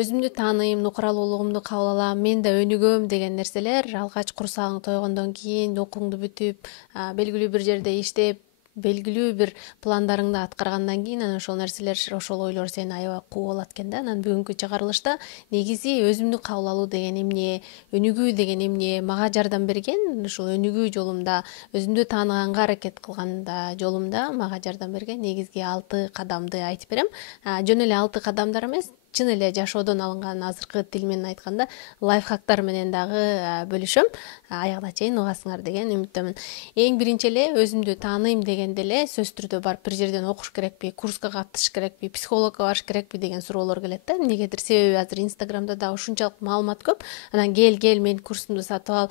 өзүмдү тааныйм, нукуралуулугумду кабыл алам, мен да өнүгөм деген нерселер алгач курсагың тойгондон кийин, окууңду бүтүп, белгилүү бир жерде иштеп, белгилүү бир пландарыңды аткаргандан кийин анан ошол нерселер, ошол ойлор сени аябай кууп алат экен да. Анан бүгүнкү чыгарылышта негизи өзүмдү кабыл алуу деген эмне, өнүгүү деген эмне, мага жардам берген ушул өнүгүү жолумда, өзүмдү тааныганга аракет кылганда жолумда мага жардам берген негизги 6 кадамды айтып берем. Жөн эле 6 кадамдар эмес, чын эле жашоодон алынган, азыркы тил менен айтканда лайфхактар менен дагы бөлүшөм. Аягына чейин угасыңар деген үмүттөмүн. Эң биринчи эле өзүмдү тааныйм дегенде эле сөзсүз түрдө барып бир жерден окуш керекпи, курска катышыш керекпи, психологко барыш керекпи деген суроолор келет да. Эмнегедир, себеби азыр Инстаграмда да ушунчалык маалымат көп. Анан кел менин курсумду сатып ал,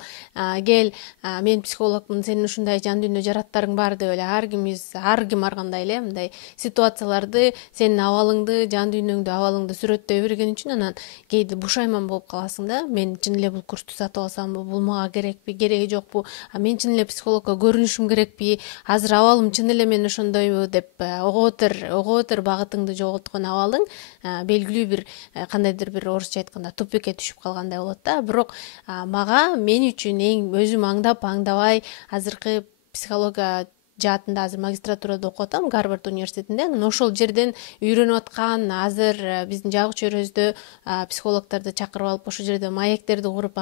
кел мен психологмун, сенин ушундай жан дүйнө жараттарың бар деп эле ар ким ар кандай эле мындай ситуацияларды, сенин абалыңды, жан дүйнөңдү, абалыңды сүрөттөй берген үчүн анан кээде бушайман болуп каласың да. Мен чын эле бул курсту сатып алсамбы, бул мага керекпи, кереги жокпу, мен чын эле психологко көрүнүшүм керекпи, азыр абалым чын эле мен ошондойбу деп ого бетер багытыңды жоготкон абалың белгилүү бир кандайдыр бир орусча айтканда тупикке түшүп калгандай болот да. Бирок мен үчүн эң өзүм аңдабай азыркы психология жаатында азыр магистратурада окуп атам Гарвард университетинде. Анан ошол жерден үйрөнүп аткан, азыр биздин жагы чөйрөбүздө психологдорду чакырып алып ошол жерде маектерди куруп,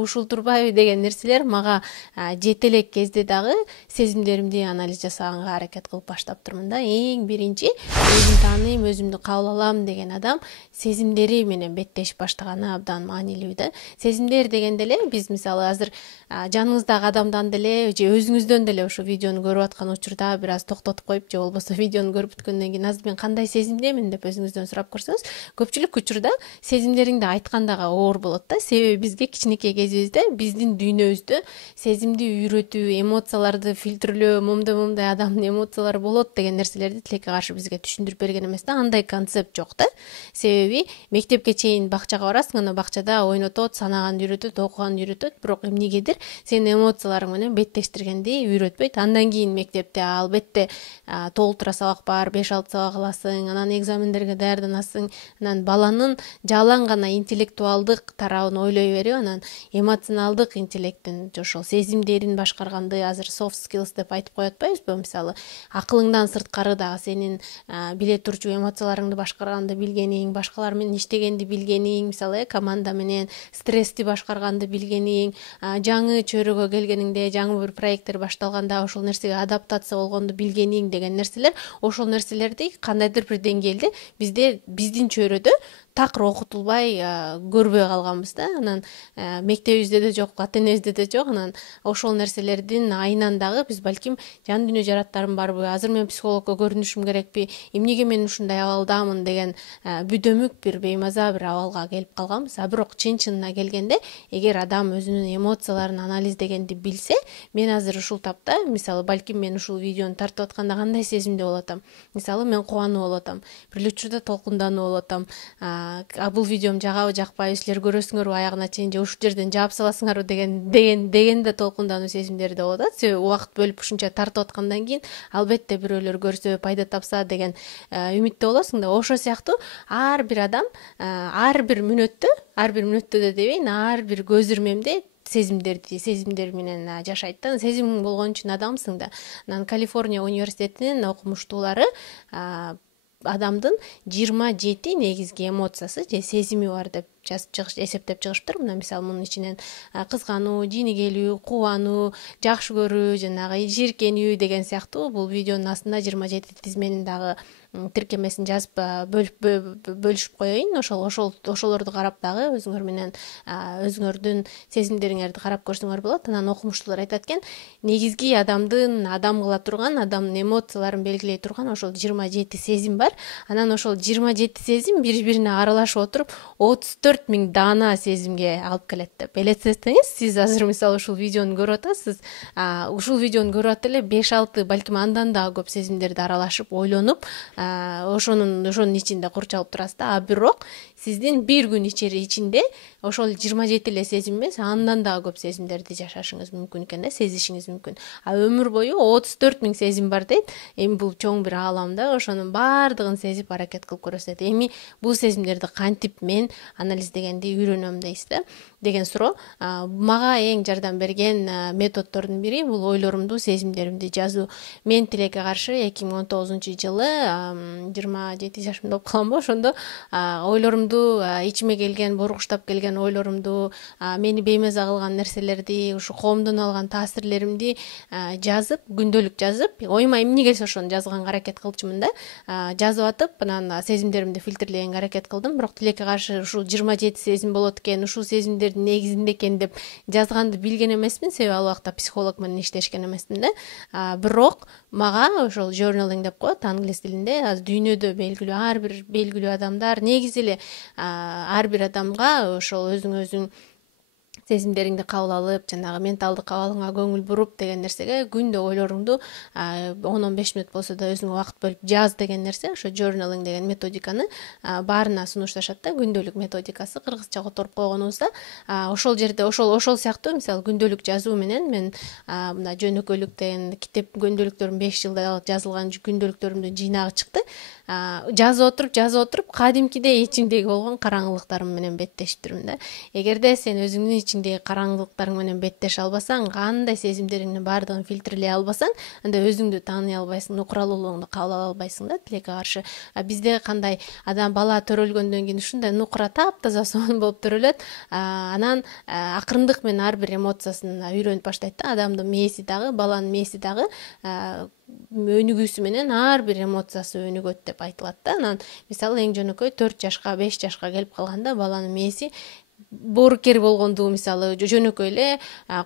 ушул турбайбы деген нерселер мага жете элек кезде дагы сезимдеримди анализ жасаганга аракет кылып баштап турмун да. Эң биринчи өзүмдү тааныйм, өзүмдү кабыл алам деген адам сезимдери менен беттешип баштаганы абдан маанилүү да. Сезимдер дегенде эле биз мисалы азыр жаныңыздагы адамдан деле же өзүңүздөн деле ошо видеону көрүп аткан учурда бир аз токтотуп коюп, же болбосо видеону көрүп бүткөндөн кийин азыр мен кандай сезимдемин деп өзүңүздөн сурап көрсөңүз, көпчүлүк учурда сезимдериңди айткан дагы оор болот да. Себеби бизге кичинекей кезибизде биздин дүйнөбүздө сезимди үйрөтүү, эмоцияларды фильтрлөө, момундай адамдын эмоциялары болот деген нерселерди тилекке каршы бизге түшүндүрүп берген эмес да. Андай концепт жок да. Себеби мектепке чейин бакчага барасың, анан бакчада ойнотот, санаганды үйрөтөт, окуганды үйрөтөт, бирок эмнегедир сенин эмоцияларың менен беттештиргенди үйрөтпөйт. Андан кийин мектепте албетте толтура сабак бар, 5-6 сабак аласың, анан экзамендерге даярданасың. Анан баланын жалаң гана интеллектуалдык тарабын ойлой берип, анан эмоционалдык интеллектин, ошол сезимдерин башкарганды азыр soft skills деп айтып коюп атпайбызбы? Мисалы, акылыңдан сырткары дагы сенин биле турчу эмоцияларыңды башкарганды билгениң, башкалар менен иштегенди билгениң, мисалы, команда менен стрессти башкарганды билгениң, жаңы чөйрөгө келгениңде, жаңы бир проекттер башталганда ошол нерсеге адаптация болгонду билгениң деген нерселер, ошол нерселерди кандайдыр бир деңгээлде биздин чөйрөдө такыр окутулбай көрбөй калганбыз да. Анан мектебибизде да жок, ата энебизде да жок. Анан ошол нерселердин айынан дагы биз балким жан дүйнө жараттарым барбы, азыр мен психологко көрүнүшүм керекпи, эмнеге мен ушундай абалдамын деген бүдөмүк бир беймаза бир абалга келип калганбыз. Бирок чын-чынына келгенде, эгер адам өзүнүн эмоцияларын анализдегенди билсе, мен азыр ушул тапта, мисалы, балким мен ушул видеону тартып атканда кандай сезимде болуп атам? Мисалы, мен кубанып болуп атам, бир эле учурда толкунданып болуп атам. Бул видеом жагабы, жакпайбы, силер көрөсүңөрбү аягына чейин, же ушул жерден жаап саласыңарбы деген да толкундануу сезимдери да болуп атат. Себеби убакыт бөлүп ушунча тартып аткандан кийин албетте бирөөлөр көрсө, пайда тапса деген үмүттө болосуң да. Ошол сыяктуу ар бир адам ар бир мүнөттө да дебейин, ар бир көз ирмемде сезимдер менен жашайт да. Сезимиң болгон үчүн адамсың да. Анан Калифорния университетинин окумуштуулары адамдын 27 негизги эмоциясы же сезими бар деп эсептеп чыгышыптыр. Мына мисалы, мунун ичинен кызгануу, жини келүү, кубануу, жакшы көрүү, жанагы жийиркенүү деген сыяктуу бул видеонун астында 27 тизменин дагы тиркемесин жазып бөлүшүп коеюн. Ошолорду карап дагы өзүңөрдүн сезимдериңерди карап көрсөңөр болот. Анан окумуштуулар айтат экен, негизги адамдын адам кыла турган, адамдын эмоцияларын белгилей турган ошол 27 сезим бар. Анан ошол 27 сезим бири-бирине аралашып отуруп 34 4000 даана сезимге алып келет деп элестетсеңиз, сиз азыр мисалы ушул видеону көрүп атасыз, ушул видеону көрүп атып эле 5-6 балким андан дагы көп сезимдерди аралашып, ойлонуп, ошонун ичинде курчалып турасыз да. А бирок сиздин бир күн ичинде ошол 27 эле сезим эмес, андан дагы көп сезимдерди жашашыңыз мүмкүн экен да, сезишиңиз мүмкүн. А өмүр бою 34 000 сезим бар дейт. Эми бул чоң бир аалам да, ошонун баардыгын сезип аракет кылып көрөсүз. Эми бул сезимдерди кантип мен анализдегенди үйрөнөм дейсиз да деген суроо. Мага эң жардам берген методдордун бири бул ойлорумду, сезимдеримди жазуу. Мен тилекке каршы 2019-жылы 27 жашымда болуп каламбы, ошондо ойлорумду, ичиме келген, бургуштап келген ойлорумду, мени беймаза кылган нерселерди, ушу коомдон алган таасирлеримди жазып, күндөлүк жазып, оюма эмне келсе ошону жазганга аракет кылчумун да. Жазып атып, анан сезимдеримди фильтрлегенге аракет кылдым. Бирок тилекке каршы ушул 27 сезим болот экен, ушул сезимдердин негизинде экен деп жазганды билген эмесмин, себеби ал убакта психолог менен иштешкен эмесмин да. Бирок мага ошол journaling деп коет англис тилинде, азыр дүйнөдө белгилүү ар бир белгилүү адамдар, негизи эле ар бир адамга ошол өзүң сезимдериңди кабыл алып, жанагы менталдык абалыңа көңүл буруп деген нерсеге күндө ойлоруңду 10-15 мүнөт болсо да өзүңө убакыт бөлүп жаз деген нерсе, ошо journaling деген методиканы баарына сунушташат да, күндөлүк методикасы кыргызча которуп койгонубузда. Ошол жерде ошол сыяктуу мисалы күндөлүк жазуу менен мен мына жөнөкөйлүк деген китеп күндөлүктөрүм 5 жылда жазылган күндөлүктөрүмдүн жыйнагы чыкты. Жазып отуруп кадимкидей ичимдеги болгон караңгылыктарым менен беттешип жүрмүн да. Эгерде сен өзүңдүн ичиндеги караңгылыктарың менен беттеше албасаң, кандай сезимдериңдин баардыгын фильтрлей албасаң, анда өзүңдү тааный албайсың, нукуралуулугуңду кабыл ала албайсың да. Тилекке каршы бизде кандай адам бала төрөлгөндөн кийин ушундай нукура таптаза сонун болуп төрөлөт. Анан акырындык менен ар бир эмоциясын үйрөнүп баштайт да. Адамдын мээси дагы, баланын мээси дагы өнүгүүсү менен ар бир эмоциясы өнүгөт деп айтылат да. Анан мисалы эң жөнөкөй 4 жашка 5 жашка келип калганда баланын мээси боорукер болгондугу, мисалы жөнөкөй эле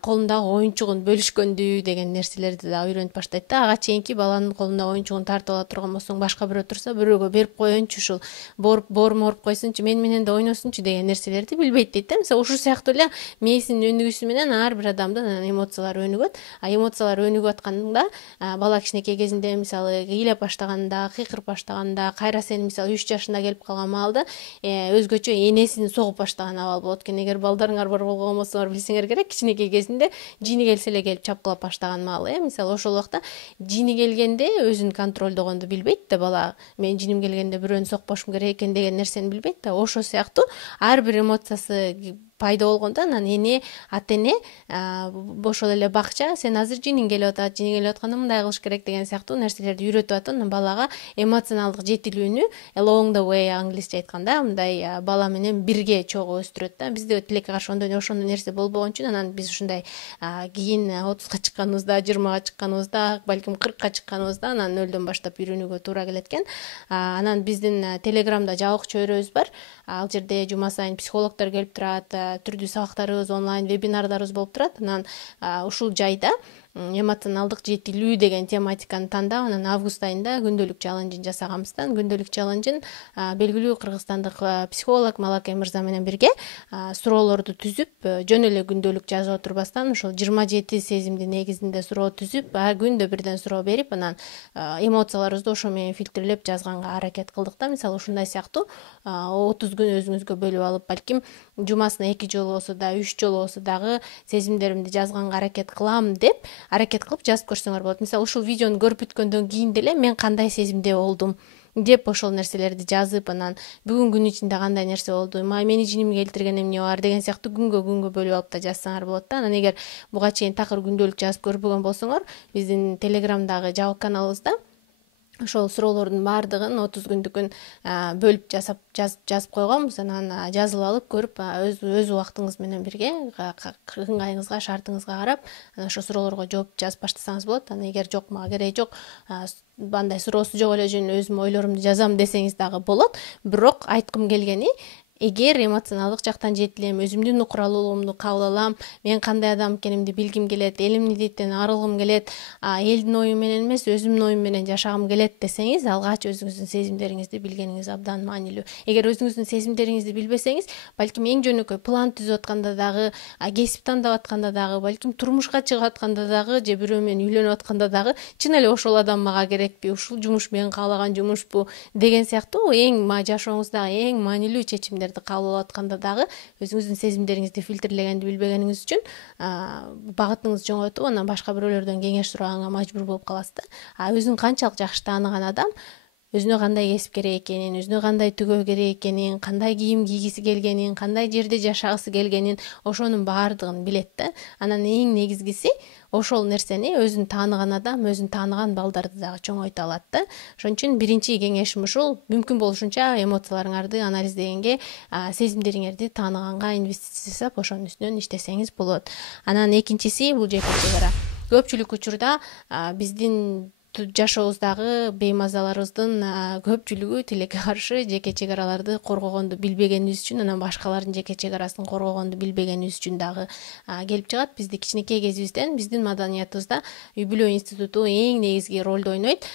колундагы оюнчугун бөлүшкөндү деген нерселерди да үйрөнүп баштайт да. Ага чейинки баланын колундагы оюнчугун тартып ала турган болсоң, башка бирөө турса бирөөгө берип коеюнчу, ушул боорум ооруп койсунчу, мени менен да ойносунчу деген нерселерди билбейт дейт да. Мисалы ушул сыяктуу эле мээсинин өнүгүүсү менен ар бир адамдын эмоциялары өнүгөт. Эмоциялар өнүгүп атканда бала кичинекей кезинде мисалы ыйлап баштаганда, кыйкырып баштаганда, кайра сен мисалы 3 жашында келип калган маалда өзгөчө энесин согуп баштаган абал болот экен. Эгер балдарыңар бар болгон болсоңор билсеңер керек, кичинекей кезинде жини келсе эле келип чапкылап баштаган маалы. Мисалы ошол убакта жини келгенде өзүн контролдогонду билбейт да бала. Мен жиним келгенде бирөөнү сокпошум керек экен деген нерсени билбейт да. Ошол сыяктуу ар бир эмоциясы пайда болгондо анан эне, ата эне ошол эле бакча, сен азыр жиниң келип атат, атканда мындай кылыш керек деген сыяктуу нерселерди үйрөтүп атып, анан балага эмоционалдык жетилүүнү along the way англисче айтканда мындай бала менен бирге чогуу өстүрөт да. Бизде тилекке каршы ошондой нерсе болбогон үчүн анан биз ушундай кийин 30га чыкканыбызда, 20га чыкканыбызда, балким 40ка чыкканыбызда анан нөлдөн баштап үйрөнүүгө туура келет экен. Анан биздин Телеграмда жабык чөйрөбүз бар. Ал жерде жума сайын психологдор келип турат, түрдүү сабактарыбыз, онлайн вебинардарыбыз болуп турат. Анан ушул жайда эмоционалдык жетилүү деген тематиканы тандап, анан август айында күндөлүк чалленжин жасаганбыздан, күндөлүк чалленжин белгилүү кыргызстандык психолог Малакай мырза менен бирге суроолорду түзүп, жөн эле күндөлүк жазып отурбастан ошол 27 сезимдин негизинде суроо түзүп, күндө бирден суроо берип, анан эмоцияларыбызды ошо менен фильтрлеп жазганга аракет кылдык да. Мисалы ушундай сыяктуу 30 күн өзүңүзгө бөлүп алып, балким жумасына 2 жолу болсо да, 3 жолу болсо дагы сезимдеримди жазганга аракет кылам деп аракет кылып жазып көрсөңөр болот. Мисалы ушул видеону көрүп бүткөндөн кийин деле мен кандай сезимде болдум деп ошол нерселерди жазып, анан бүгүн күн ичинде кандай нерсе болду, мени жиним келтирген эмне бар деген сыяктуу күнгө бөлүп алып да жазсаңар болот да. Анан эгер буга чейин такыр күндөлүк жазып көрбөгөн болсоңор, биздин Телеграмдагы жабык каналыбызда ошол суроолордун баардыгын 30 күндүкүн бөлүп жазып койгонбуз. Анан жазылып алып көрүп, өз убактыңыз менен бирге ыңгайыңызга, шартыңызга карап ошо суроолорго жооп жазып баштасаңыз болот. Анан эгер жок, мага кереги жок, андай суроосу жок эле, өзүм ойлорумду жазам десеңиз дагы болот. Бирок айткым келгени, эгер эмоционалдык жактан жетилем, өзүмдүн укуралуулугумду кабыл алам, мен кандай адам экенимди билгим келет, элимдин идейттен арылгым келет, элдин ою менен эмес өзүмдүн оюм менен жашагым келет десеңиз, алгач өзүңүздүн сезимдериңизди билгениңиз абдан маанилүү. Эгер өзүңүздүн сезимдериңизди билбесеңиз, балким эң жөнөкөй план түзүп атканда дагы, кесип тандап атканда дагы, балким турмушка чыгып атканда дагы, же бирөө менен үйлөнүп атканда дагы чын эле ошол адам мага керекпи, ушул жумуш мен каалаган жумушпу деген сыяктуу жашооңуздагы эң маанилүү чечимдерди кабыл алып атканда дагы өзүңүздүн сезимдериңизди фильтрлегенди билбегениңиз үчүн багытыңызды жоңойтуп анан башка бирөөлөрдөн кеңеш сураганга мажбур болуп каласыз да. Өзүн канчалык жакшы тааныган адам өзүнө кандай кесип керек экенин, өзүнө кандай төгөө керек экенин, кандай кийим кийгиси келгенин, кандай жерде жашагысы келгенин, ошонун баардыгын билет да. Анан эң негизгиси ошол нерсени өзүн тааныган адам өзүн тааныган балдарды дагы чоңойто алат да. Ошон үчүн биринчи кеңешим ушул: мүмкүн болушунча эмоцияларыңарды анализдегенге, сезимдериңерди тааныганга инвестиция жасап, ошонун үстүнөн иштесеңиз болот. Анан экинчиси бул жеке чегара. Көпчүлүк учурда биздин жашообуздагы беймазаларыбыздын көпчүлүгү тилекке каршы жеке чегараларды коргогонду билбегенибиз үчүн, анан башкалардын жеке чегарасын коргогонду билбегенибиз үчүн дагы келип чыгат. Бизди кичинекей кезибизден биздин маданиятыбызда үй бүлө институту эң негизги ролду ойнойт.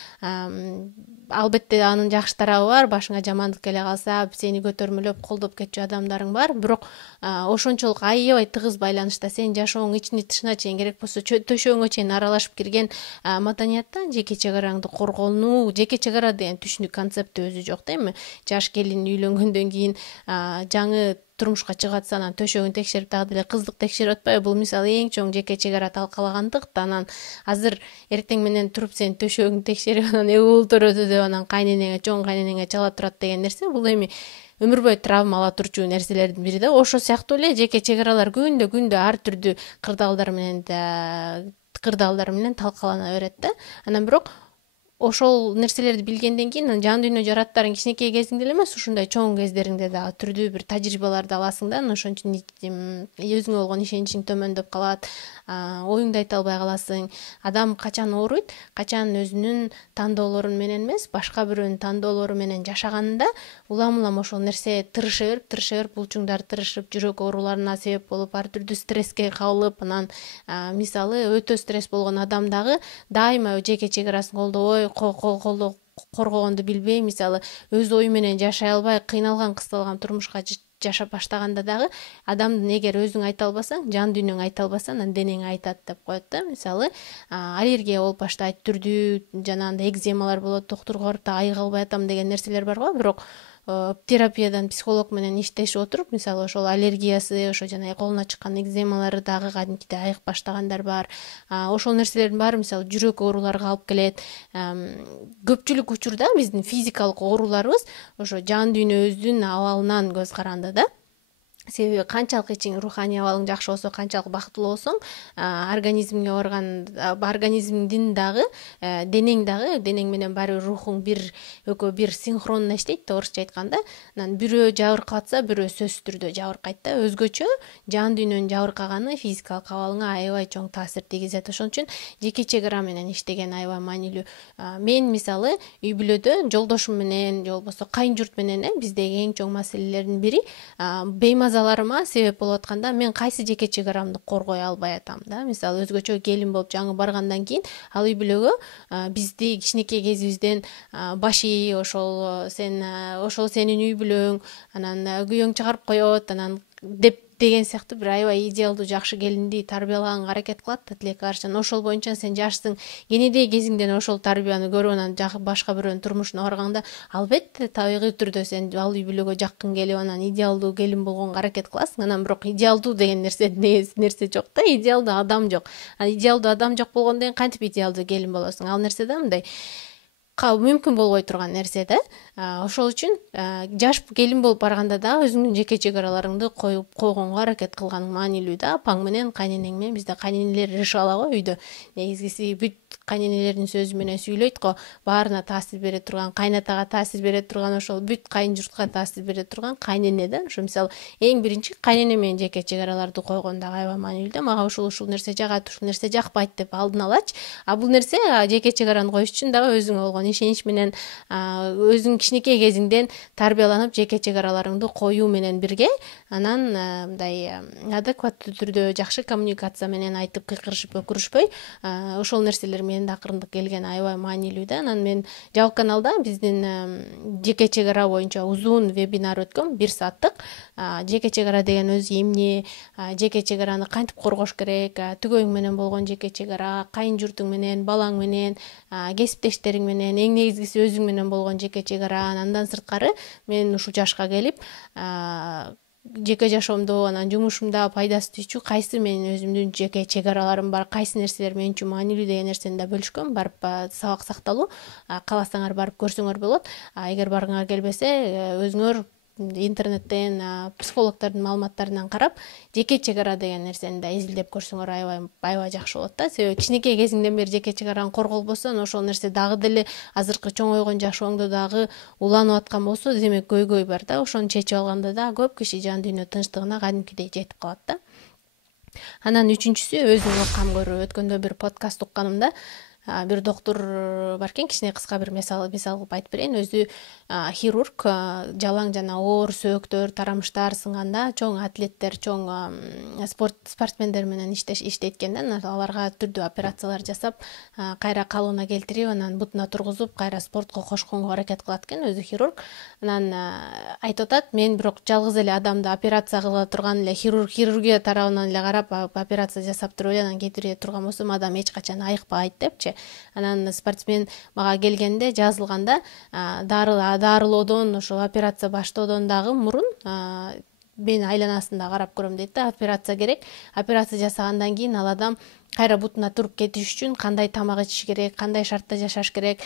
Албетте анын жакшы тарабы бар. Башыңа жамандык келе калса, сени көтөрмөлөп колдоп кетчү адамдарың бар, бирок ошончолук аябай тыгыз байланышта сенин жашооң ичине тышына чейин, керек болсо төшөгүңө чейин аралашып кирген маданиятта жеке чегараңды коргонуу, жеке чегара деген түшүнүк, концепти өзү жок да. Эми жаш келин үйлөнгөндөн кийин жаңы турмушка чыгып атса, анан төшөгүн текшерип дагы деле кыздык текшерип атпайбы? Бул мисалы эң чоң жеке чегара талкалагандык. Анан азыр эртең менен туруп сен төшөгүңдү текшерип, анан болтор өтө деп анан кайненеңе, чоң кайненеңе чала турат деген нерсе, бул эми өмүр бою травма ала турчу нерселердин бири да. Ошол сыяктуу эле жеке чегаралар күндө ар түрдүү кырдаалдар менен талкалана берет да. Анан бирок ошол нерселерди билгенден кийин жан дүйнө жараттарың кичинекей кезиңде эле эмес, ушундай чоң кездериңде дагы түрдүү бир тажрыйбаларды аласың да. Ошон үчүн өзүңө болгон ишеничиң төмөндөп калат, оюңду айта албай каласың. Адам качан ооруйт, качан өзүнүн тандоолору менен эмес, башка бирөөнүн тандоолору менен жашаганында улам ошол нерсе тырыша берип, булчуңдар тырышып, жүрөк ооруларына себеп болуп, ар түрдүү стресске кабылып, анан мисалы өтө стресс болгон адам дагы дайыма жеке чегарасын коргогонду билбей, мисалы өз ою менен жашай албай кыйналган, кысталган турмушка жашап баштаганда дагы адамдын эгер өзүң айта албасаң, жан дүйнөң айта албаса, анан денең айтат деп коет да. Мисалы аллергия болуп баштайт, түрдүү жанагындай экземалар болот, доктурга барып да айыга албай атам деген нерселер бар го. Бирок терапиядан психолог менен иштешип отуруп, мисалы ошол аллергиясы, ошо жана колуна чыккан экземалары дагы кадимкидей айыгып баштагандар бар. Ошол нерселердин баары мисалы жүрөк ооруларга алып келет. Көпчүлүк учурда биздин физикалык ооруларыбыз ошо жан дүйнөбүздүн абалынан көз каранды да. Себеби канчалык ичиң руханий абалың жакшы болсо, канчалык бактылуу болсоң, организмиңе барган, организмиңдин дагы, денең менен баары рухуң экөө бир синхронно иштейт да, орусча айтканда. Анан бирөө жабыркап атса, бирөө сөзсүз түрдө жабыркайт да. Өзгөчө жан дүйнөнүн жабыркаганы физикалык абалыңа аябай чоң таасир тийгизет. Ошон үчүн жеке чегара менен иштеген аябай маанилүү. Мен мисалы үй бүлөдө жолдошум менен, же болбосо кайын журт менен биздеги эң чоң маселелердин бири беймазаларыма себеп болуп атканда мен кайсы жеке чегарамды коргой албай атам да. Мисалы өзгөчө келин болуп жаңы баргандан кийин ал үй бүлөгө бизди кичинекей кезибизден баши, ошол сенин үй бүлөң, анан күйөөң чыгарып коет, анан деген сыяктуу бир аябай идеалдуу жакшы келинди тарбиялаганга аракет кылат да тилекке каршы. Ошол боюнча сен жашсың, кенедей кезиңден ошол тарбияны көрүп, анан башка бирөөнүн турмушуна барганда албетте табигый түрдө сен ал үй бүлөгө жаккың келип, анан идеалдуу келин болгонго аракет кыласың. Анан бирок идеалдуу деген нерсе жок да, идеалдуу адам жок. Идеалдуу адам жок болгондон кийин кантип идеалдуу келин болосуң? Ал нерсе да мындай мүмкүн болбой турган нерсе да. Ошол үчүн жаш келин болуп барганда да өзүңдүн жеке чегараларыңды койгонго аракет кылганың маанилүү да. Апаң менен, кайненең менен, бизде кайненелер решала го үйдө. Негизгиси бүт кайненелердин сөзү менен сүйлөйт го, баарына таасир бере турган, кайнатага таасир бере турган, ошол бүт кайын журтка таасир бере турган кайнене да. Ошо мисалы эң биринчи кайнене менен жеке чегараларды койгон дагы аябай маанилүү да. Мага ушул нерсе жагат, ушул нерсе жакпайт деп алдын алач. Бул нерсе жеке чегараны коюш үчүн дагы өзүңө болгон болгон ишенич менен өзүң кичинекей кезиңден тарбияланып жеке чек араларыңды коюу менен бирге анан мындай адекваттуу түрдө жакшы коммуникация менен айтып кыйкырышып өкүрүшпөй ошол нерселер менин да акырындык келгени аябай маанилүү да. Анан мен жабык каналда биздин жеке чек ара боюнча узун вебинар өткөм, 1 сааттык. Жеке чек ара деген өзү эмне, жеке чек араны кантип коргош керек, түгөйүң менен болгон жеке чек ара, кайын журтуң менен, балаң менен, кесиптештериң менен, эң негизгиси өзүң менен болгон жеке чек ара. Андан сырткары мен ушул жашка келип жеке жашоомдо, анан жумушумда пайдасы тийчү кайсы менин өзүмдүн жеке чек араларым бар, кайсы нерселер мен үчүн маанилүү деген нерсени да бөлүшкөм. Барып сабак сакталуу, кааласаңар барып көрсөңөр болот. Эгер баргыңар келбесе, өзүңөр интернеттен психологдордун маалыматтарынан карап жеке чек ара деген нерсени да изилдеп көрсөңөр аябай жакшы болот да. Себеби кичинекей кезиңден бери жеке чек араны корголбосоң, ошол нерсе дагы деле азыркы чоңойгон жашооңдо дагы уланып аткан болсо, демек көйгөй бар да. Ошону чечип алганда да көп киши жан дүйнө тынчтыгына кадимкидей жетип калат да. Анан үчүнчүсү өзүңө кам көрүү. Өткөндө бир подкаст укканымда бир доктур бар экен, кичине кыска бир мисал кылып айтып берейин. Өзү хирург, жалаң жана оор сөөктөр, тарамыштар сынганда чоң атлеттер, чоң спортсмендер менен иштейт экен да. Аларга түрдүү операциялар жасап, кайра калыбына келтирип, анан бутуна тургузуп, кайра спортко кошконго аракет кылат экен, өзү хирург. Анан айтып атат, мен бирок жалгыз эле адамды операция кыла турган эле хирургия тарабынан эле карап операция жасап туруп эле анан кетире турган болсом, адам эч качан айыкпайт депчи. Анан спортсмен мага келгенде жазылганда дарылоодон, ошол операция баштоодон дагы мурун мен айланасында карап көрөм дейт да. Операция керек. Операция жасагандан кийин ал адам кайра бутуна туруп кетиш үчүн кандай тамак ичиш керек, кандай шартта жашаш керек,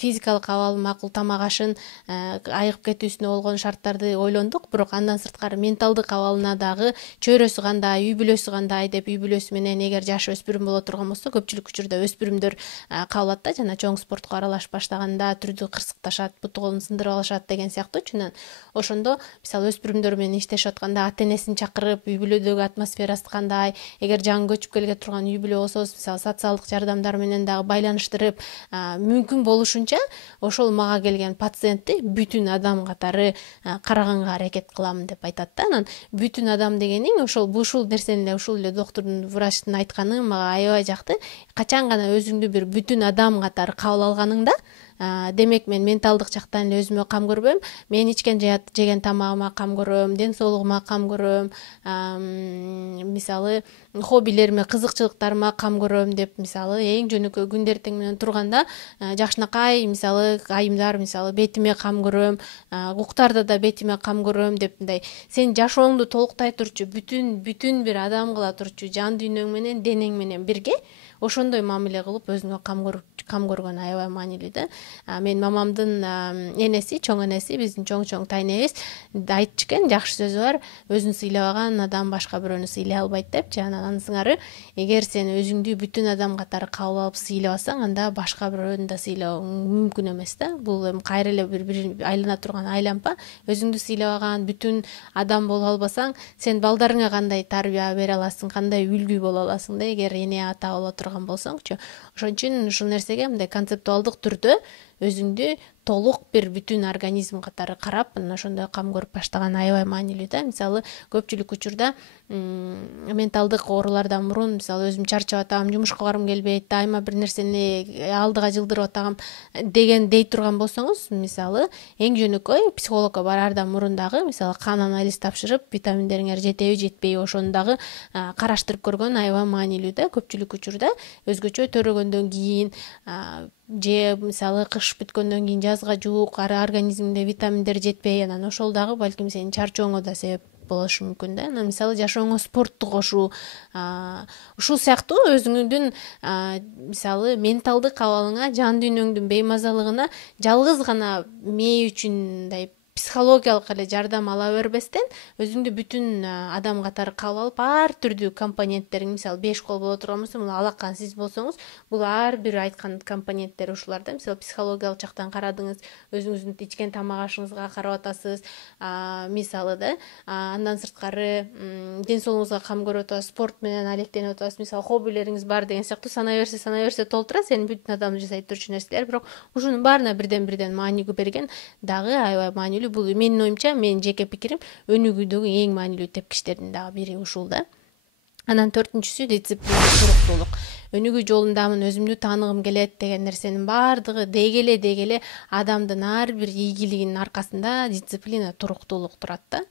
физикалык абалы макул тамак ашын, айыгып кетүүсүнө болгон шарттарды ойлондук. Бирок андан сырткары менталдык абалына дагы чөйрөсү кандай, үй бүлөсү кандай деп, үй бүлөсү менен эгер жаш өспүрүм боло турган болсо, көпчүлүк учурда өспүрүмдөр кабылат да, жана чоң спортко аралашып баштаганда түрдүү кырсыкташат, буту колун сындырып алышат деген сыяктуучу. Ошондо мисалы өспүрүмдөр менен иштешип атканда ата энесин чакырып, үй бүлөдөгү атмосферасы кандай, эгер жаңы көчүп келе турган үй бүлө болсо, мисалы социалдык жардамдар менен дагы байланыштырып, мүмкүн болушунча ошол мага келген пациентти бүтүн адам катары караганга аракет кылам деп айтат да. Анан бүтүн адам дегениң ушул нерсени эле, ушул эле доктурдун, врачтын айтканы мага аябай жакты. Качан гана өзүңдү бир бүтүн адам катары кабыл алганыңда, демек мен менталдык жактан эле өзүмө кам көрбөйм, мен ичкен жеген тамагыма кам көрөм, ден соолугума кам көрөм, мисалы хоббилериме, кызыкчылыктарыма кам көрөм деп, мисалы эң жөнөкөй күндө эртең менен турганда жакшынакай мисалы айымдар, мисалы бетиме кам көрөм, уктарда да бетиме кам көрөм деп, мындай сен жашооңду толуктай турчу бүтүн бир адам кыла турчу жан дүйнөң менен, денең менен бирге ошондой мамиле кылып өзүңө кам көргөн аябай маанилүү да. Мен мамамдын энеси, чоң энеси, биздин чоң тайнебиз айтчу экен, жакшы сөзү бар, өзүн сыйлабаган адам башка бирөөнү сыйлай албайт депчи. Анан сыңары, эгер сен өзүңдү бүтүн адам катары кабыл алып сыйлабасаң, анда башка бирөөнү да сыйлоо мүмкүн эмес да. Бул эми кайра эле бир айлана турган айлампа. Өзүңдү сыйлабаган бүтүн адам боло албасаң, сен балдарыңа кандай тарбия бере аласың, кандай үлгү боло аласың да, эгер эне ата боло турган болсоңчу. Ошон үчүн ушул нерсеге мындай концептуалдык түрдө өзүңдү толук бир бүтүн организм катары карап, анан ошондой кам көрүп баштаган аябай маанилүү да. Мисалы көпчүлүк учурда менталдык оорулардан мурун, мисалы өзүм чарчап атам, жумушка баргым келбейт, дайыма бир нерсени алдыга жылдырып атам деген дей турган болсоңуз, мисалы эң жөнөкөй психологко бараардан мурун дагы, мисалы кан анализ тапшырып, витаминдериңер жетеби, жетпейби, ошону дагы караштырып көргөн аябай маанилүү да. Көпчүлүк учурда өзгөчө төрөгөндөн кийин же мисалы кыш бүткөндөн кийин жазга жуук организмиңде витаминдер жетпей, анан ошол дагы балким сенин чарчооңо да себеп болушу мүмкүн да. Анан мисалы жашооңо спортту кошуу, ушул сыяктуу өзүңдүн мисалы менталдык абалыңа, жан дүйнөңдүн беймазалыгына жалгыз гана мээ үчүн мындай психологиялык эле жардам ала бербестен өзүңдү бүтүн адам катары кабыл алып ар түрдүү компоненттерин, мисалы 5 кол боло турган болсо, бул алакан сиз болсоңуз, бул ар бир айткан компоненттери ушулар да. Мисалы психологиялык жактан карадыңыз, өзүңүздүн ичкен тамак ашыңызга карап атасыз, мисалы да. Андан сырткары ден соолугуңузга кам көрүп атасыз, спорт менен алектенип атасыз, мисалы хоббилериңиз бар деген сыяктуу санай берсе толтура сенин бүтүн адам жасай турчу нерселер, бирок ушунун баарына бирден маани берген дагы аябай маанилүү. Бул менин оюмча, менин жеке пикирим, өнүгүүдөгү эң маанилүү тепкичтердин дагы бири ушул да. Анан төртүнчүсү дисциплина, туруктуулук. Өнүгүү жолундамын, өзүмдү тааныгым келет деген нерсенин баардыгы дегеле адамдын ар бир ийгилигинин аркасында дисциплина, туруктуулук турат да.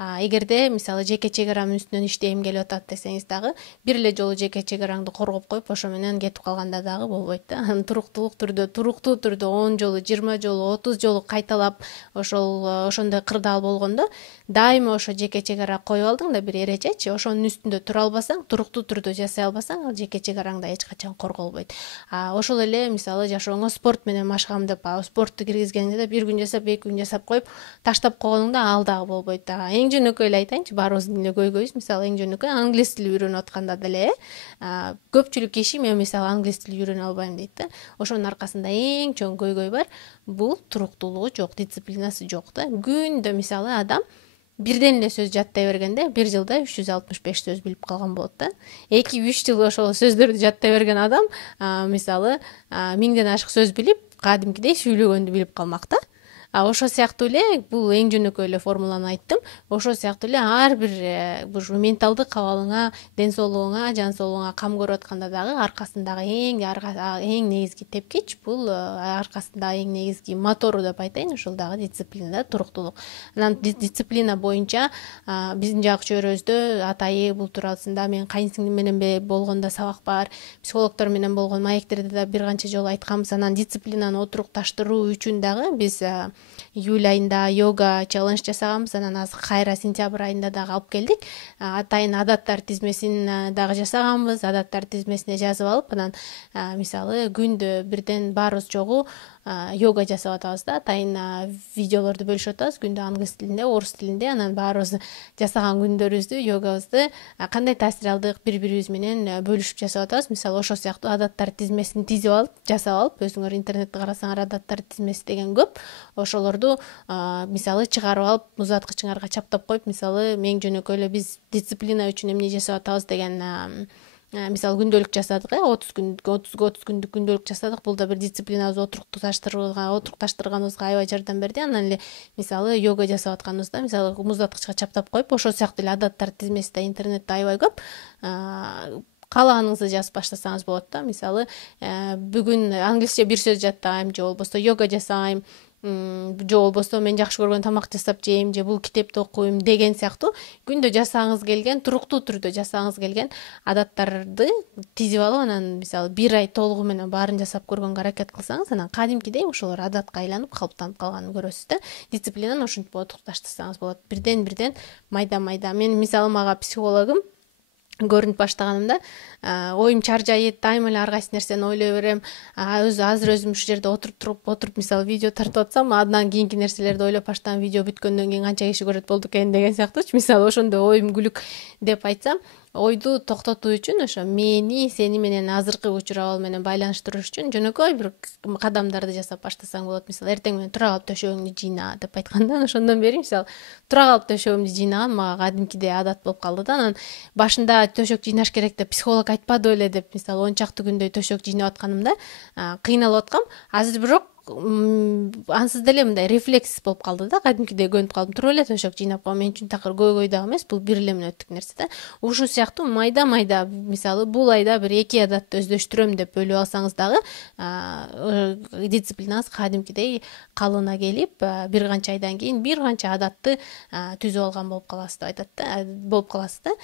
Эгерде мисалы жеке чек арамдын үстүнөн иштегим келип атат десеңиз дагы, бир эле жолу жеке чек араңды коргоп коюп, ошо менен кетип калганда дагы болбойт да. Туруктуу түрдө 10 жолу, 20 жолу, 30 жолу кайталап ошондой кырдаал болгондо дайыма ошо жеке чек ара коюп алдың да, бир эрежечи, ошонун үстүндө тура албасаң, туруктуу түрдө жасай албасаң, ал жеке чек араңда эч качан корголбойт. Ошол эле мисалы жашооңо спорт менен машыгам деп, спортту киргизгенде бир күн жасап, 2 күн жасап коюп таштап койгонуңда ал дагы болбойт. Эң жөнөкөй эле айтайынчы, баарыбыздын эле көйгөйүбүз, мисалы эң жөнөкөй англис тили үйрөнүп атканда деле көпчүлүк киши мен мисалы англис тили үйрөнө албайм дейт да. Ошонун аркасында эң чоң көйгөй бар, бул туруктуулугу жок, дисциплинасы жок да. Күндө мисалы адам бирден эле сөз жаттай бергенде бир жылда 365 сөз билип калган болот да. 2-3 жыл ошол сөздөрдү жаттай берген адам мисалы 1000ден ашык сөз билип, кадимкидей сүйлөгөндү билип калмак да. Ошо сыяктуу эле, бул эң жөнөкөй эле формуланы айттым. Ошо сыяктуу эле ар бир менталдык абалыңа, ден соолугуңа, жан соолугуңа кам көрүп атканда дагы аркасындагы эң негизги тепкич, бул аркасындагы эң негизги мотору деп айтайын, ошол дагы дисциплина, туруктуулук. Анан дисциплина боюнча биздин жак чөйрөбүздө атайы бул туурасында мен кайынсиңдим менен болгондо сабак бар, психологдор менен болгон маектерде да бир канча жолу айтканбыз. Анан дисциплинаны отурукташтыруу үчүн дагы биз июль айында йога челлендж жасаганбыз. Анан азыр кайра сентябрь айында дагы алып келдик. Атайын адаттар тизмесин дагы жасаганбыз. Адаттар тизмесине жазып алып, анан мисалы күндө бирден баарыбыз жогу йога жасап атабыз да. Атайын видеолорду бөлүшүп атабыз күндө англис тилинде, орус тилинде. Анан баарыбыз жасаган күндөрүбүздү, йогабызды кандай таасир алдык, бири-бирибиз менен бөлүшүп жасап атабыз. Мисалы ошол сыяктуу адаттар тизмесин тизип алып, жасап алып, өзүңөр интернетте карасаңар адаттар тизмеси деген көп. Ошолорду мисалы чыгарып алып, музаткычыңарга чаптап коюп, мисалы эң жөнөкөй эле биз дисциплина үчүн эмне жасап атабыз деген мисалы күндөлүк жасадык, 30 күндүк күндөлүк жасадык. Бул да бир дисциплинабызды отурукташтырганыбызга аябай жардам берди. Анан эле мисалы йога жасап атканыбызда, мисалы муздаткычка чаптап коюп, ошол сыяктуу эле адаттар тизмеси да интернетте аябай көп. Каалаганыңызды жазып баштасаңыз болот да. Мисалы бүгүн англисче бир сөз жаттайм, же болбосо йога жасайм, же болбосо мен жакшы көргөн тамак жасап жейм, же бул китепти окуйм деген сыяктуу күндө жасагыңыз келген, туруктуу түрдө жасагыңыз келген адаттарды тизип алып, анан мисалы 1 ай толугу менен баарын жасап көргөнгө аракет кылсаңыз, анан кадимкидей ошолор адатка айланып, калыптанып калганын көрөсүз да. Дисциплинаны ошентип отурукташтырсаңыз болот. Бирден майда. Мен мисалы мага психологум көрүнүп баштаганымда оюм чаржайыт, дайыма эле ар кайсы нерсени ойлой берем. Азыр өзүм ушул жерде отуруп мисалы видео тартып атсам, андан кийинки нерселерди ойлоп баштаган, видео бүткөндөн кийин канча киши көрөт болду экен деген сыяктуучу. Мисалы ошондой оюм күлүк деп айтсам, ойду токтотуу үчүн, ошо сени менен азыркы учур абал менен байланыштырыш үчүн жөнөкөй бир кадамдарды жасап баштасаң болот. Мисалы эртең менен тура калып төшөгүңдү жыйна деп айтканда, ошондон бери мисалы тура калып төшөгүмдү жыйнаган мага кадимкидей адат болуп калды да. Анан башында төшөк жыйнаш керек деп психолог айтпады беле деп, мисалы 10 чакты күндөй төшөк жыйнап атканымда кыйналып аткам. Азыр бирок ансыз деле мындай рефлекс болуп калды да, кадимкидей көнүп калдым. Туруп эле төшөк жыйнап коем, мен үчүн такыр көйгөй дагы эмес, бул бир эле мүнөттүк нерсе да. Ушул сыяктуу майда мисалы бул айда бир 2 адатты өздөштүрөм деп бөлүп алсаңыз дагы дисциплинаңыз кадимкидей калыбына келип, бир канча айдан кийин бир канча адатты түзүп алган болуп каласыз да.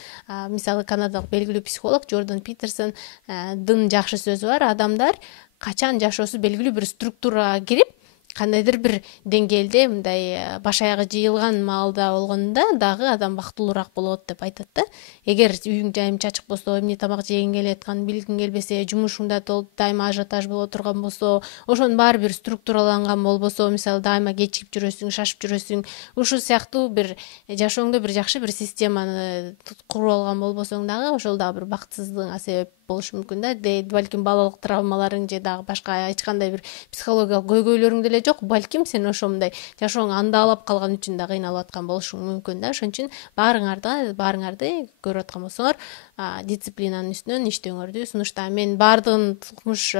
Мисалы канадалык белгилүү психолог Джордан Питерсондун жакшы сөзү бар: адамдар качан жашоосу белгилүү бир структурага кирип, кандайдыр бир деңгээлде мындай баш аягы жыйылган маалда болгондо дагы адам бактылуураак болот деп айтат да. Эгер үйүң жайым чачык болсо, эмне тамак жегиң келип аткан билгиң келбесе, жумушуңда дайыма ажиотаж боло турган болсо, ошонун баары бир структураланган болбосо, мисалы дайыма кечигип жүрөсүң, шашып жүрөсүң, ушул сыяктуу бир жашооңдо бир жакшы бир системаны куруп алган болбосоң дагы ошол дагы бир бактысыздыгыңа себеп болушу мүмкүн да. Балким балалык травмаларың же дагы башка эч кандай бир психологиялык көйгөйлөрүң деле жок, балким сен ошондой жашооң андаалап калган үчүн да кыйналып аткан болушуң мүмкүн да. Ошон үчүн баарыңарды көрүп аткан болсоңор дисциплинанын үстүнөн иштөөңөрдү сунуштайм. Мен баардыгын укмуш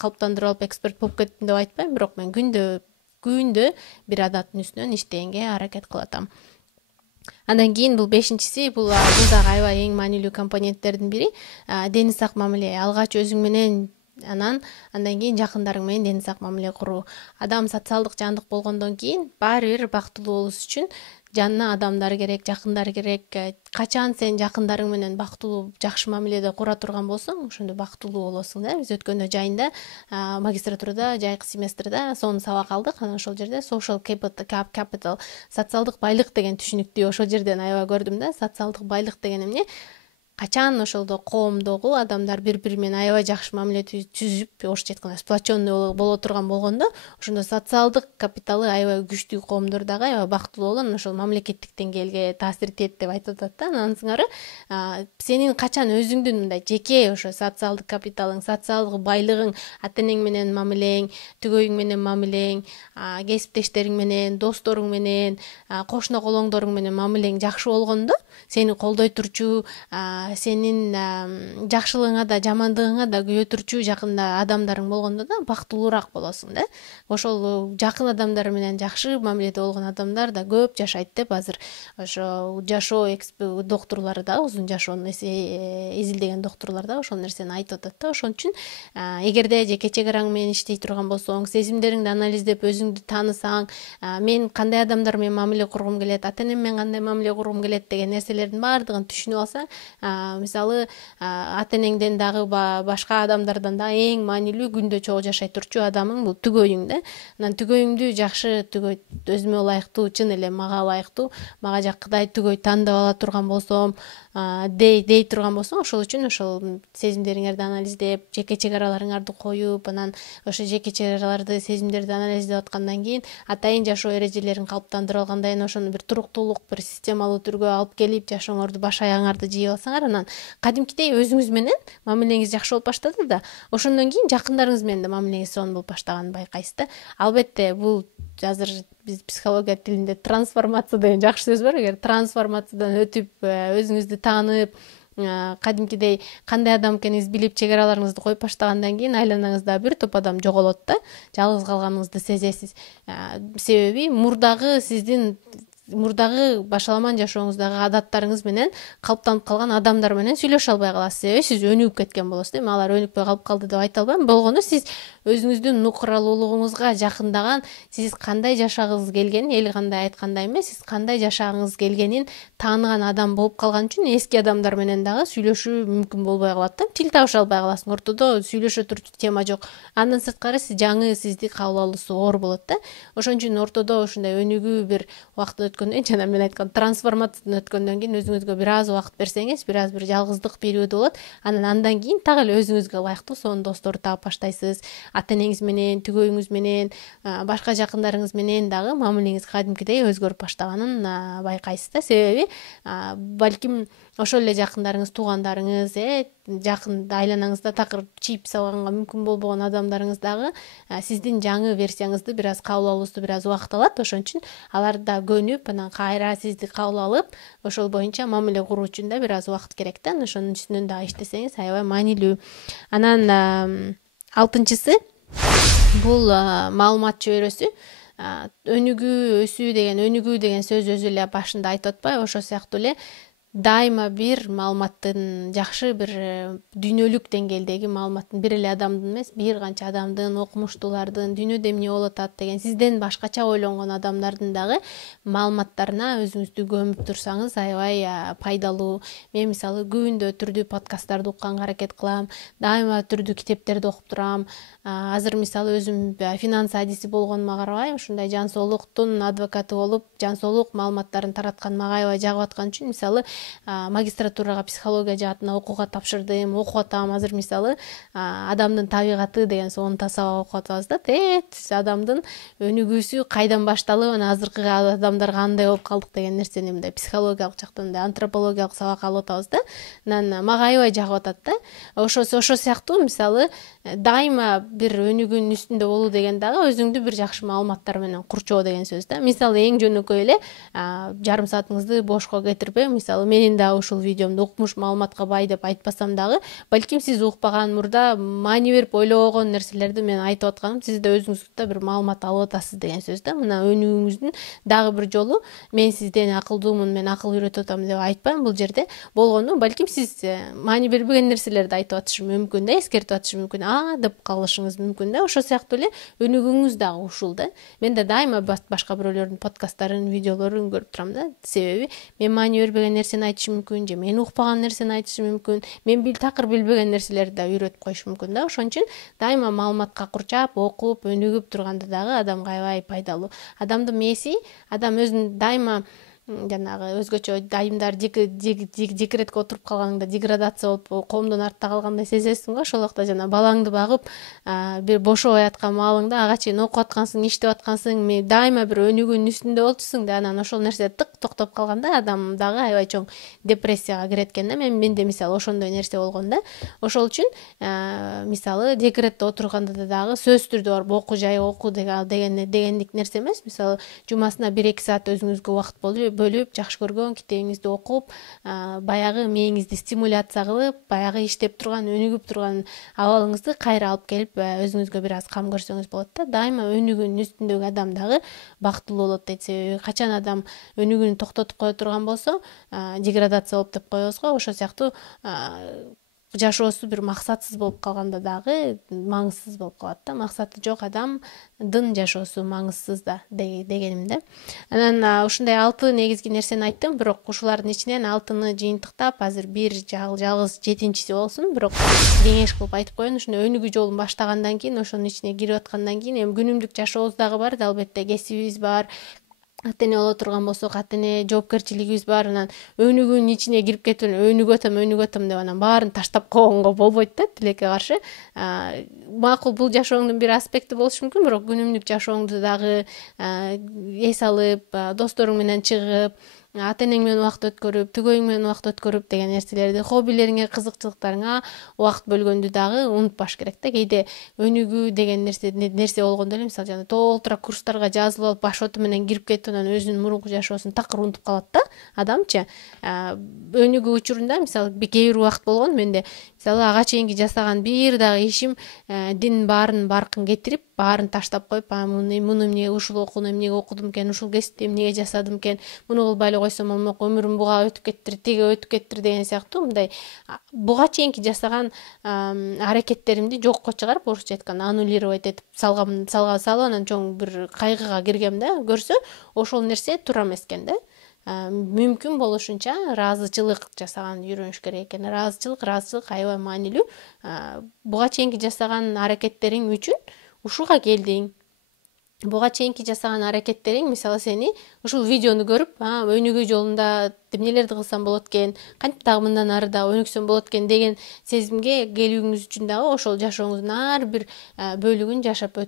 калыптандырып алып эксперт болуп кеттим деп айтпайм, бирок мен күндө бир адаттын үстүнөн иштегенге аракет кылып атам. Андан кийин бул бешинчиси, бул дагы аябай эң маанилүү компоненттердин бири, дени сак мамиле. Алгач өзүң менен, андан кийин жакындарың менен дени сак мамиле куруу. Адам социалдык жандык болгондон кийин баары бир бактылуу болуш үчүн жанына адамдар керек, жакындар керек. Качан сен жакындарың менен бактылуу, жакшы мамиледе кура турган болсоң, ошондо бактылуу болосуң да. Биз өткөндө жайында магистратурада, жайкы семестрде сонун сабак алдык. Анан ошол жерде social capital, социалдык байлык деген түшүнүктү ошол жерден аябай көрдүм да. Социалдык байлык деген эмне? Качан ошолдо коомдогу адамдар бири-бири менен аябай жакшы мамиле түзүп, орусча айтканда сплоченный боло турган болгондо, ошондо социалдык капиталы аябай күчтүү коомдор дагы аябай бактылуу болгон, ошол мамлекеттик деңгээлге таасир этет деп айтып атат да. Анан сыңары сенин качан өзүңдүн мындай жеке ошо социалдык капиталың, социалдык байлыгың, ата-энең менен мамилең, түгөйүң менен мамилең, кесиптештериң менен, досторуң менен, кошуна колоңдоруң менен мамилең жакшы болгондо, сени колдой турчу, сенин жакшылыгыңа да жамандыгыңа да күбө турчу жакында адамдарың болгондо да бактылуураак болосуң да. Ошол жакын адамдар менен жакшы мамиледе болгон адамдар да көп жашайт деп азыр ошо жашоо доктурлары да, узун жашоону изилдеген доктурлар да ошол нерсени айтып атат да. Ошон үчүн эгерде жеке чек араң менен иштей турган болсоң, сезимдериңди анализдеп өзүңдү таанысаң, мен кандай адамдар менен мамиле кургум келет, ата-энем менен кандай мамиле кургум келет деген нерселердин баардыгын түшүнүп алсаң, мисалы ата-энеңден дагы башка адамдардан да эң маанилүү күндө чогуу жашай турчу адамың бул түгөйүң да. Анан түгөйүңдү жакшы түгөй, өзүмө ылайыктуу, чын эле мага ылайыктуу, мага жаккыдай түгөй тандап ала турган болсом, дей турган болсоң, ошол үчүн ошол сезимдериңерди анализдеп, жеке чек араларыңарды коюп, анан ошо жеке чек араларды, сезимдерди анализдеп аткандан кийин атайын жашоо эрежелерин калыптандырып алгандан кийин ошону бир туруктуулук, бир системалуу түргө алып келип, жашооңорду баш аягыңарды жыйып алсаңар, анан кадимкидей өзүңүз менен мамилеңиз жакшы болуп баштады да. Ошондон кийин жакындарыңыз менен да мамилеңиз сонун болуп баштаганын байкайсыз да. Албетте бул азыр биз психология тилинде трансформация деген жакшы сөз бар. Эгер трансформациядан өтүп, өзүңүздү таанып, кадимкидей кандай адам экениңизди билип, чек араларыңызды коюп баштагандан кийин айланаңызда бир топ адам жоголот да. Жалгыз калганыңызды сезесиз. Себеби мурдагы башаламан жашооңуздагы адаттарыңыз менен калыптанып калган адамдар менен сүйлөшө албай каласыз. Себеби сиз өнүгүп кеткен болосуз. Эми алар өнүкпөй калып калды деп айта албайм. Болгондо сиз өзүңүздүн нукуралуулугуңузга жакындаган, сиз кандай жашагыңыз келгенин, эл кандай айткандай эмес, сиз кандай жашагыңыз келгенин тааныган адам болуп калган үчүн эски адамдар менен дагы сүйлөшүү мүмкүн болбой калат да. Тил табыша албай каласың. Ортодо сүйлөшө турчу тема жок. Андан сырткары жаңы сизди кабыл алуусу оор болот да. Ошон үчүн ортодо ушундай өнүгүү бир убакыт жана мен айткан трансформациядан өткөндөн кийин өзүңүзгө бир аз убакыт берсеңиз, бир аз бир жалгыздык периоду болот. Андан кийин так эле өзүңүзгө ылайыктуу сонун досторду таап баштайсыз. Ата-энеңиз менен, түгөйүңүз менен, башка жакындарыңыз менен дагы мамилеңиз кадимкидей өзгөрүп баштаганын байкайсыз да. Себеби балким ошол эле жакындарыңыз, туугандарыңыз, жакын айланаңызда такыр чийип салганга мүмкүн болбогон адамдарыңыз дагы сиздин жаңы версияңызды бир аз кабыл алуусу бир аз убакыт алат. Ошон үчүн алар да көнүп, анан кайра сизди кабыл алып, ошол боюнча мамиле куруу үчүн да бир аз убакыт керек да. Ошонун үстүнөн дагы иштесеңиз аябай маанилүү. Анан 6-чысы бул маалымат чөйрөсү. Өнүгүү, өсүү деген сөз өзү эле башында айтып атпайбы, ошол сыяктуу эле дайыма бир маалыматтын, жакшы бир дүйнөлүк деңгээлдеги маалыматтын бир эле адамдын эмес, бир канча адамдын, окумуштуулардын дүйнөдө эмне болуп атат деген сизден башкача ойлонгон адамдардын дагы маалыматтарына өзүңүздү көмүп турсаңыз аябай пайдалуу. Мен мисалы күндө түрдүү подкасттарды укканга аракет кылам, дайыма түрдүү китептерди окуп турам. Азыр мисалы өзүм финанс адиси болгонума карабай, ушундай жан соолуктун адвокаты болуп, жан соолук маалыматтарын тараткан мага аябай жагып аткан үчүн мисалы магистратурага психология жаатына окууга тапшырдым, окуп атам. Азыр мисалы адамдын табигаты деген сонун сабак окуп атабыз да. Адамдын өнүгүүсү кайдан башталып, анан азыркы адамдар кандай болуп калдык деген нерсени мындай психологиялык жактан, мындай антропологиялык сабак алып атабыз да. Анан мага аябай жагып атат да. Ошо сыяктуу мисалы дайыма бир өнүгүүнүн үстүндө болуу деген дагы өзүңдү бир жакшы маалыматтар менен курчоо деген сөз да. Мисалы эң жөнөкөй эле жарым саатыңызды бошко кетирбей, мисалы менин дагы ушул видеомдо укмуш маалыматка бай деп айтпасам дагы, балким сиз укпаган, мурда маани берип ойлобогон нерселерди мен айтып атканым сиз да өзүңүздө бир маалымат алып атасыз деген сөз да. Мына өнүгүүңүздүн дагы бир жолу. Мен сизден акылдуумун, мен акыл үйрөтүп атам деп айтпайм бул жерде. Болгону балким сиз маани бербеген нерселерди айтып атышым мүмкүн да, эскертип атышым мүмкүн, деп калышыңыз мүмкүн да. Ошол сыяктуу эле өнүгүүңүз дагы ушул да. Мен да дайыма башка бирөөлөрдүн подкасттарын, видеолорун көрүп турам да. Себеби мен маани бербеген нерсени айтышым мүмкүн, же мен укпаган нерсени айтышым мүмкүн, мен такыр билбеген нерселерди да үйрөтүп коюшум мүмкүн да. Ошон үчүн дайыма маалыматка курчап, окуп, өнүгүп турганда дагы адамга аябай пайдалуу. Адамдын мээси, адам өзүн дайыма жанагы өзгөчө айымдар декретке отуруп калганда деградация болуп коомдон артта калгандай сезесиң го. Ошолокто жана балаңды багып, бир бошобой аткан маалыңда ага чейин окуп аткансың, иштеп аткансың, дайыма бир өнүгүүнүн үстүндө болчусуң да. Анан ошол нерсе токтоп калганда адам дагы аябай чоң депрессияга кирет экен да. Менде мисалы ошондой нерсе болгон да. Ошол үчүн мисалы декретте отурганда дагы сөзсүз түрдө барып окуу, жай окуу дегендик нерсе эмес. Мисалы жумасына 1-2 саат өзүңүзгө убакыт бөлүп, жакшы көргөн китебиңизди окуп, баягы мээңизди стимуляция кылып, баягы иштеп турган, өнүгүп турган абалыңызды кайра алып келип, өзүңүзгө бир аз кам көрсөңүз болот да. Дайыма өнүгүүнүн үстүндөгү адам дагы бактылуу болот дейт. Себеби качан адам өнүгүүнү токтотуп кое турган болсо, деградация болуп деп коебуз го. Ошол сыяктуу жашоосу бир максатсыз болуп калганда дагы маңызсыз болуп калат да. Максаты жок адамдын жашоосу маңызсыз да дегеним да. Анан ушундай 6 негизги нерсени айттым, бирок ушулардын ичинен 6-ны жыйынтыктап азыр бир жалгыз 7-си болсун, бирок кеңеш кылып айтып коеюн. Ушундай өнүгүү жолун баштагандан кийин, ошонун ичине кирип аткандан кийин, эми күнүмдүк жашообуз дагы бар, албетте кесибибиз бар, ата эне боло турган болсок ата эне жоопкерчилигибиз бар. Анан өнүгүүнүн ичине кирип кетип өнүгүп атам деп анан баарын таштап койгонго болбойт да, тилекке каршы. Макул, бул жашооңдун бир аспекти болушу мүмкүн, бирок күнүмдүк жашооңду дагы эс алып, досторуң менен чыгып, ата энең менен убакыт өткөрүп, төгөйүң менен убакыт өткөрүп деген нерселерди, хоббилериңе, кызыкчылыктарыңа убакыт бөлгөндү дагы унутпаш керек да. Кээде өнүгүү деген нерсе болгондо эле, мисалы жана толтура курстарга жазылып алып, баш оту менен кирип кетип, анан өзүнүн мурунку жашоосун такыр унутуп калат да адамчы. Өнүгүү учурунда мисалы кээ бир убакыт болгон менде, мисалы ага чейинки жасаган бир дагы ишим дин баарын баркын кетирип, баарын таштап коюп, муну эмне, ушул окууну эмнеге окудум экен, ушул кесипти эмнеге жасадым экен, муну кылбай эле койсом болмок, өмүрүм буга өтүп кеттир, тиге өтүп кеттир деген сыяктуу мындай буга чейинки жасаган аракеттеримди жокко чыгарып, орусча айтканда аннулировать этип салып, анан чоң бир кайгыга киргем да. Көрсө ошол нерсе туура эмес экен да. Мүмкүн болушунча ыраазычылык жасаган үйрөнүш керек экен. Ыраазычылык аябай маанилүү. Буга чейинки жасаган аракеттериң үчүн ушуга келдиң. Буга чейинки жасаган аракеттериң мисалы сени ушул видеону көрүп, өнүгүү жолунда эмнелерди кылсам болот экен, кантип дагы мындан ары дагы өнүксөм болот экен деген сезимге келүүңүз үчүн дагы ошол жашооңуздун ар бир бөлүгүн жашап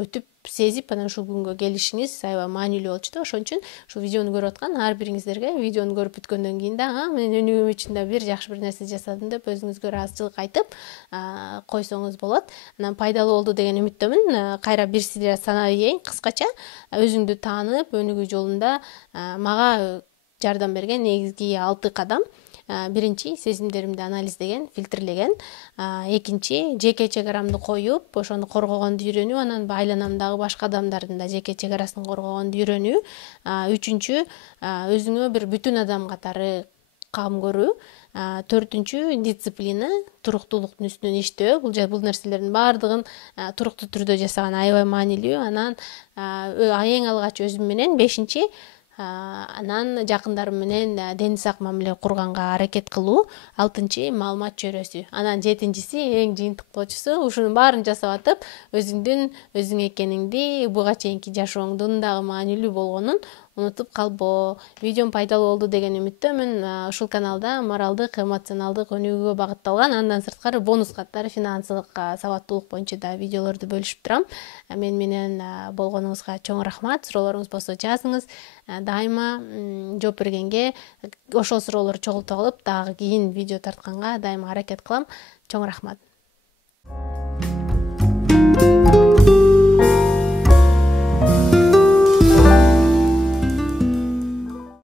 өтүп сезип, анан ушул күнгө келишиңиз аябай маанилүү болчу да. Ошон үчүн ушул видеону көрүп аткан ар бириңиздерге видеону көрүп бүткөндөн кийин да, мен өнүгүүм үчүн да бир жакшы бир нерсе жасадым деп өзүңүзгө ыраазычылык айтып койсоңуз болот. Анан пайдалуу болду деген үмүттөмүн. Кайра бир сире санап ийейин кыскача. Өзүңдү таанып, өнүгүү жолунда мага жардам берген негизги 6 кадам. Биринчи, сезимдеримди анализдеген, фильтрлеген. Экинчи, жеке чегарамды коюп, ошону коргогонду үйрөнүү, анан айланамдагы башка адамдардын да жеке чегарасын коргогонду үйрөнүү. Үчүнчү, өзүңө бир бүтүн адам катары кам көрүү. Төртүнчү дисциплина, туруктуулуктун үстүнөн иштөө. Бул нерселердин баардыгын туруктуу түрдө жасаган аябай маанилүү. Анан эң алгач өзүм менен, бешинчи анан жакындарым менен ден сак мамиле курганга аракет кылуу, алтынчы маалымат чөйрөсү. Анан жетинчиси эң жыйынтыктоочусу, ушунун баарын жасап атып өзүң экениңди, буга чейинки жашооңдун дагы маанилүү болгонун унутуп калбоо. Видеом пайдалуу болду деген үмүттөмүн. Ушул каналда моралдык, эмоционалдык өнүгүүгө багытталган, андан сырткары бонус каттар, финансылык сабаттуулук боюнча да видеолорду бөлүшүп турам. Мен менен болгонуңузга чоң рахмат. Суроолоруңуз болсо жазыңыз. Дайыма жооп бергенге, ошол суроолор чогултуп алып, дагы кийин видео тартканга дайыма аракет кылам. Чоң рахмат.